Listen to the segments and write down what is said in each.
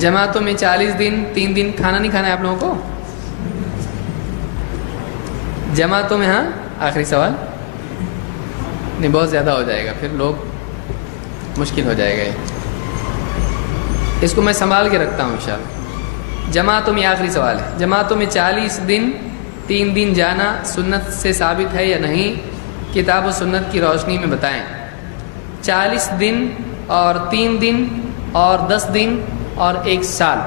جماعتوں میں 40 دن 3 دن کھانا نہیں کھانا ہے آپ لوگوں کو جماعتوں میں؟ ہاں آخری سوال نہیں، بہت زیادہ ہو جائے گا پھر لوگ مشکل ہو جائے گا اس کو میں سنبھال کے رکھتا ہوں انشاءاللہ۔ جماعتوں میں آخری سوال ہے، جماعتوں میں 40 دن 3 دن جانا سنت سے ثابت ہے یا نہیں؟ کتاب و سنت کی روشنی میں بتائیں۔ 40 دن اور 3 دن اور 10 دن اور 1 سال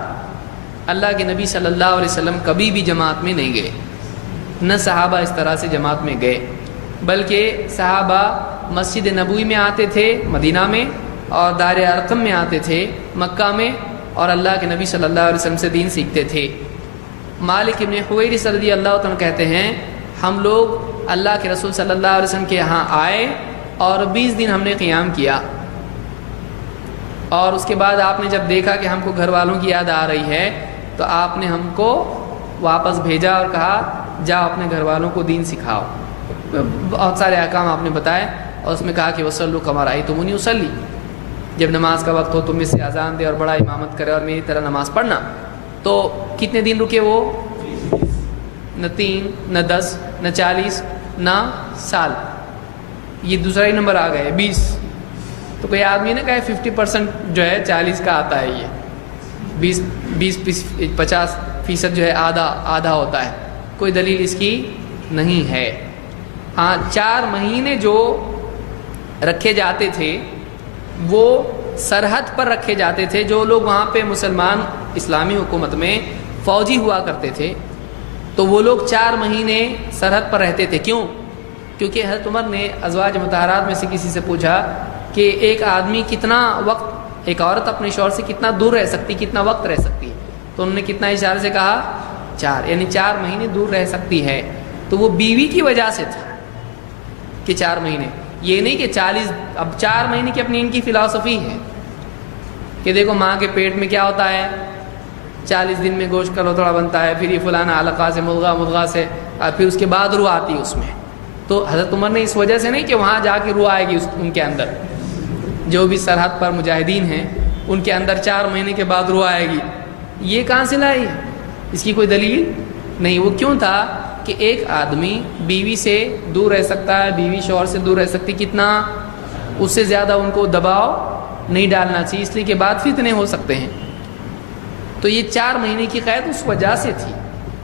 اللہ کے نبی صلی اللہ علیہ وسلم کبھی بھی جماعت میں نہیں گئے، نہ صحابہ اس طرح سے جماعت میں گئے، بلکہ صحابہ مسجد نبوی میں آتے تھے مدینہ میں، اور دار ارقم میں آتے تھے مکہ میں، اور اللہ کے نبی صلی اللہ علیہ وسلم سے دین سیکھتے تھے۔ مالک ابن حویرث رضی اللہ عنہ کہتے ہیں ہم لوگ اللہ کے رسول صلی اللہ علیہ وسلم کے یہاں آئے اور 20 دن ہم نے قیام کیا، اور اس کے بعد آپ نے جب دیکھا کہ ہم کو گھر والوں کی یاد آ رہی ہے تو آپ نے ہم کو واپس بھیجا اور کہا جاؤ اپنے گھر والوں کو دین سکھاؤ۔ بہت سارے احکام آپ نے بتائے، اور اس میں کہا کہ وصلوا کما رأیتمونی اصلی، جب نماز کا وقت ہو تم میں سے اذان دے اور بڑا امامت کرے اور میری طرح نماز پڑھنا۔ تو کتنے دن رکے وہ؟ نہ 3 نہ 10 نہ 40 نہ سال، یہ دوسرا ہی نمبر آ گئے 20۔ تو کوئی آدمی نے کہا 50% جو ہے 40 کا آتا ہے، یہ 50% جو ہے آدھا ہوتا ہے، کوئی دلیل اس کی نہیں ہے۔ ہاں 4 مہینے جو رکھے جاتے تھے وہ سرحد پر رکھے جاتے تھے، جو لوگ وہاں پہ مسلمان اسلامی حکومت میں فوجی ہوا کرتے تھے تو وہ لوگ 4 مہینے سرحد پر رہتے تھے۔ کیوں؟ کیونکہ حضرت عمر نے ازواج مطہرات میں سے کسی سے پوچھا کہ ایک آدمی کتنا وقت، ایک عورت اپنے شوہر سے کتنا دور رہ سکتی، کتنا وقت رہ سکتی ہے؟ تو انہوں نے کتنا اشارے سے کہا 4، یعنی 4 مہینے دور رہ سکتی ہے۔ تو وہ بیوی کی وجہ سے تھا کہ 4 مہینے، یہ نہیں کہ 40۔ اب 4 مہینے کی اپنی ان کی فلاسفی ہے کہ دیکھو ماں کے پیٹ میں کیا ہوتا ہے، 40 دن میں گوشت کا لوتھڑا بنتا ہے، پھر یہ فلانا علقہ سے مضغہ سے، اور پھر اس کے بعد روح آتی ہے اس میں۔ تو حضرت عمر نے اس وجہ سے نہیں کہ وہاں جا کے روح آئے گی ان کے اندر، جو بھی سرحد پر مجاہدین ہیں ان کے اندر 4 مہینے کے بعد روح آئے گی، یہ کہاں سے لائی ہے؟ اس کی کوئی دلیل نہیں۔ وہ کیوں تھا کہ ایک آدمی بیوی سے دور رہ سکتا ہے، بیوی شوہر سے دور رہ سکتی، کتنا؟ اس سے زیادہ ان کو دباؤ نہیں ڈالنا چاہیے، اس لیے کہ بعد فتنے ہو سکتے ہیں۔ تو یہ 4 مہینے کی قید اس وجہ سے تھی،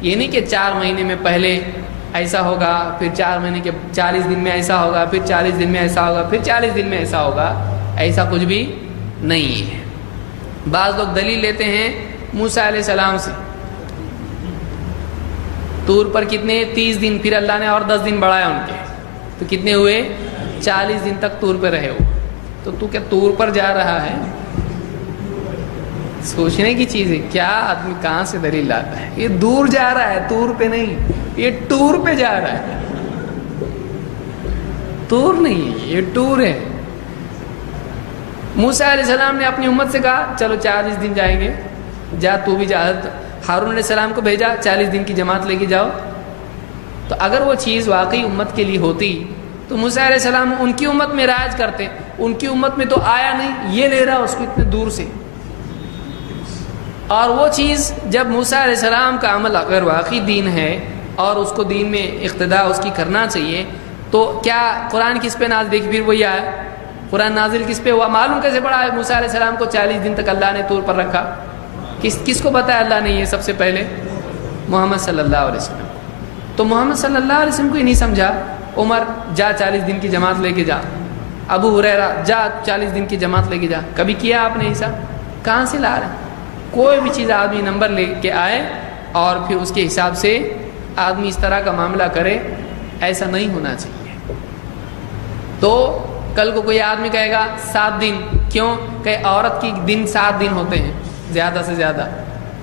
یہ نہیں کہ 4 مہینے میں پہلے ایسا ہوگا، پھر 4 مہینے کے 40 دن میں ایسا ہوگا، پھر 40 دن میں ایسا ہوگا، پھر 40 دن میں ایسا ہوگا، ایسا کچھ بھی نہیں ہے۔ بعض لوگ دلیل لیتے ہیں موسیٰ علیہ السلام سے، طور پر کتنے 30 دن، پھر اللہ نے اور 10 دن بڑھایا ان کے، تو کتنے ہوئے 40 دن تک طور پہ رہے ہو۔ تو کیا طور پر جا رہا ہے؟ سوچنے کی چیز ہے، کیا آدمی کہاں سے دلیل لاتا ہے؟ یہ دور جا رہا ہے، طور پہ نہیں، یہ ٹور پہ جا رہا ہے، طور نہیں ہے، یہ ٹور ہے۔ موسیٰ علیہ السلام نے اپنی امت سے کہا چلو 40 دن جائیں گے، جا تو بھی جا۔ ہارون علیہ السلام کو بھیجا 40 دن کی جماعت لے کے جاؤ۔ تو اگر وہ چیز واقعی امت کے لیے ہوتی تو موسیٰ علیہ السلام ان کی امت میں رائج کرتے، ان کی امت میں تو آیا نہیں، یہ لے رہا اس کو اتنے دور سے۔ اور وہ چیز جب موسیٰ علیہ السلام کا عمل اگر واقعی دین ہے اور اس کو دین میں اقتداء اس کی کرنا چاہیے، تو کیا قرآن کس پہ نازل؟ دیکھ پھر وہی آیا، قرآن نازل کس پہ ہوا؟ معلوم کیسے پڑا ہے موسیٰ علیہ السلام کو 40 دن تک اللہ نے طور پر رکھا؟ کس کو بتایا اللہ نے یہ؟ سب سے پہلے محمد صلی اللہ علیہ وسلم۔ تو محمد صلی اللہ علیہ وسلم کو ہی نہیں سمجھا، عمر جا 40 دن کی جماعت لے کے جا، ابو ہریرہ جا 40 دن کی جماعت لے کے جا، کبھی کیا آپ نے ایسا؟ کہاں سے لا رہے ہیں؟ کوئی بھی چیز آدمی نمبر لے کے آئے اور پھر اس کے حساب سے آدمی اس طرح کا معاملہ کرے، ایسا نہیں ہونا چاہیے۔ تو کل کو کوئی آدمی کہے گا 7 دن، کیوں کہ عورت کی دن 7 دن ہوتے ہیں زیادہ سے زیادہ،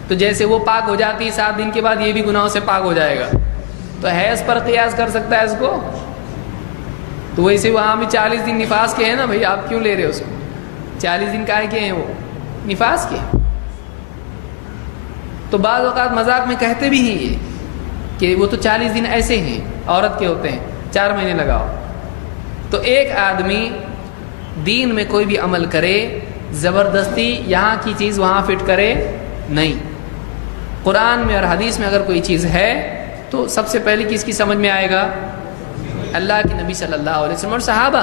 تو جیسے وہ پاک ہو جاتی ہے 7 دن کے بعد یہ بھی گناہوں سے پاک ہو جائے گا، تو حیض پر قیاس کر سکتا ہے اس کو؟ تو ویسے وہاں بھی 40 دن نفاس کے ہیں نا بھائی، آپ کیوں لے رہے ہو اس کو؟ 40 دن کائے کے ہیں؟ وہ نفاس کے۔ تو بعض اوقات مذاق میں کہتے بھی ہیں یہ کہ وہ تو 40 دن ایسے ہیں عورت کے ہوتے ہیں، 4 مہینے لگاؤ۔ تو ایک آدمی دین میں کوئی بھی عمل کرے زبردستی یہاں کی چیز وہاں فٹ کرے نہیں. قرآن میں اور حدیث میں اگر کوئی چیز ہے تو سب سے پہلے کس کی سمجھ میں آئے گا؟ اللہ کے نبی صلی اللہ علیہ وسلم اور صحابہ.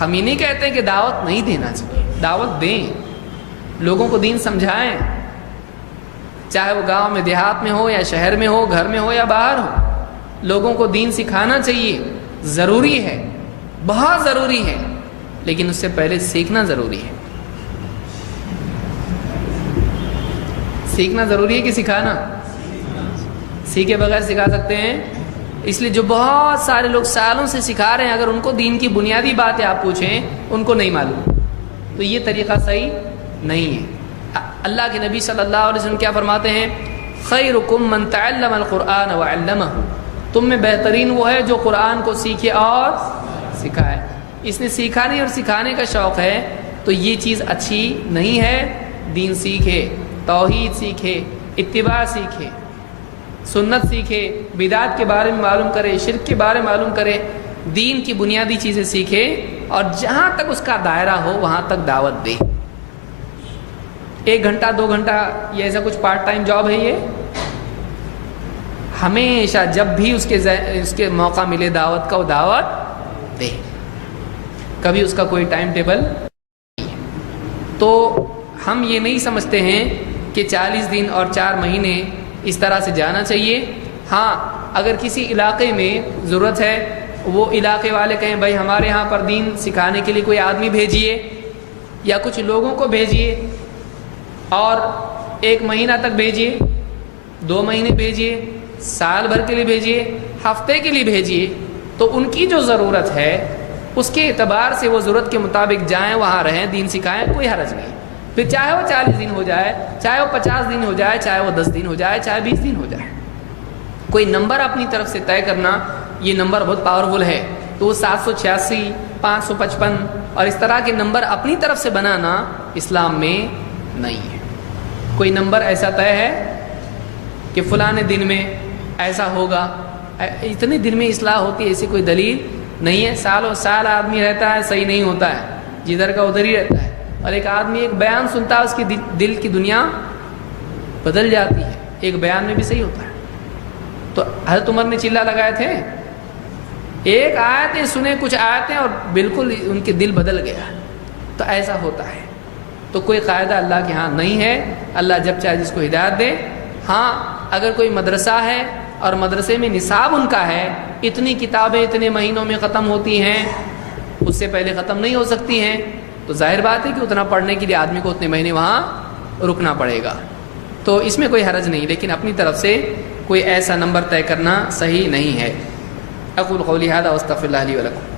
ہم یہ نہیں کہتے کہ دعوت نہیں دینا چاہیے، دعوت دیں، لوگوں کو دین سمجھائیں، چاہے وہ گاؤں میں دیہات میں ہو یا شہر میں ہو، گھر میں ہو یا باہر ہو. لوگوں کو دین سکھانا چاہیے، ضروری ہے، بہت ضروری ہے، لیکن اس سے پہلے سیکھنا ضروری ہے. سیکھنا ضروری ہے کہ سکھانا؟ سیکھے بغیر سکھا سکتے ہیں؟ اس لیے جو بہت سارے لوگ سالوں سے سکھا رہے ہیں، اگر ان کو دین کی بنیادی باتیں آپ پوچھیں ان کو نہیں معلوم، تو یہ طریقہ صحیح نہیں ہے. اللہ کے نبی صلی اللہ علیہ وسلم کیا فرماتے ہیں؟ خیرکم من تعلم القرآن وعلمہ. تم میں بہترین وہ ہے جو قرآن کو سیکھے اور سکھائے. اس نے سیکھا نہیں اور سکھانے کا شوق ہے تو یہ چیز اچھی نہیں ہے. دین سیکھے، توحید سیکھے، اتباع سیکھے، سنت سیکھے، بدعت کے بارے میں معلوم کرے، شرک کے بارے میں معلوم کرے، دین کی بنیادی چیزیں سیکھے، اور جہاں تک اس کا دائرہ ہو وہاں تک دعوت دے. 1 گھنٹہ 2 گھنٹہ یہ ایسا کچھ پارٹ ٹائم جاب ہے، یہ ہمیشہ جب بھی اس کے موقع ملے دعوت کا، وہ دعوت دے. کبھی اس کا کوئی ٹائم ٹیبل نہیں ہے. تو ہم یہ نہیں سمجھتے ہیں کہ 40 دن اور 4 مہینے اس طرح سے جانا چاہیے. ہاں اگر کسی علاقے میں ضرورت ہے، وہ علاقے والے کہیں بھائی ہمارے ہاں پر دین سکھانے کے لیے کوئی آدمی بھیجیے یا کچھ لوگوں کو بھیجیے، اور 1 مہینہ تک بھیجیے، 2 مہینے بھیجیے، سال بھر کے لیے بھیجیے، ہفتے کے لیے بھیجیے، تو ان کی جو ضرورت ہے اس کے اعتبار سے وہ ضرورت کے مطابق جائیں، وہاں رہیں، دین سکھائیں، کوئی حرج نہیں. پھر چاہے وہ 40 دن ہو جائے، چاہے وہ 50 دن ہو جائے، چاہے وہ 10 دن ہو جائے، چاہے 20 دن ہو جائے. کوئی نمبر اپنی طرف سے طے کرنا، یہ نمبر بہت پاورفل ہے. تو وہ 786، 555 اور اس طرح کے نمبر اپنی طرف سے بنانا اسلام میں نہیں ہے. کوئی نمبر ایسا طے ہے کہ فلاں دن میں ایسا ہوگا، اتنے دن میں اصلاح ہوتی ہے، ایسی کوئی دلیل نہیں ہے. سالوں سال آدمی رہتا ہے، صحیح نہیں ہوتا ہے، جدھر کا ادھر ہی رہتا ہے. اور ایک آدمی ایک بیان سنتا ہے، اس کی دل کی دنیا بدل جاتی ہے. ایک بیان میں بھی صحیح ہوتا ہے. تو حضرت عمر نے چلا لگائے تھے، ایک آیتیں سنے، کچھ آیتیں، اور بالکل ان کے دل بدل گیا. تو ایسا ہوتا ہے. تو کوئی قاعدہ اللہ کے ہاں نہیں ہے. اللہ جب چاہے جس کو ہدایت دے. ہاں اگر کوئی مدرسہ ہے اور مدرسے میں نصاب ان کا ہے، اتنی کتابیں اتنے مہینوں میں ختم ہوتی ہیں، اس سے پہلے ختم نہیں ہو سکتی ہیں، تو ظاہر بات ہے کہ اتنا پڑھنے کے لیے آدمی کو اتنے مہینے وہاں رکنا پڑے گا. تو اس میں کوئی حرج نہیں، لیکن اپنی طرف سے کوئی ایسا نمبر طے کرنا صحیح نہیں ہے. اقول قولی ھذا واستغفر اللہ لی ولکم.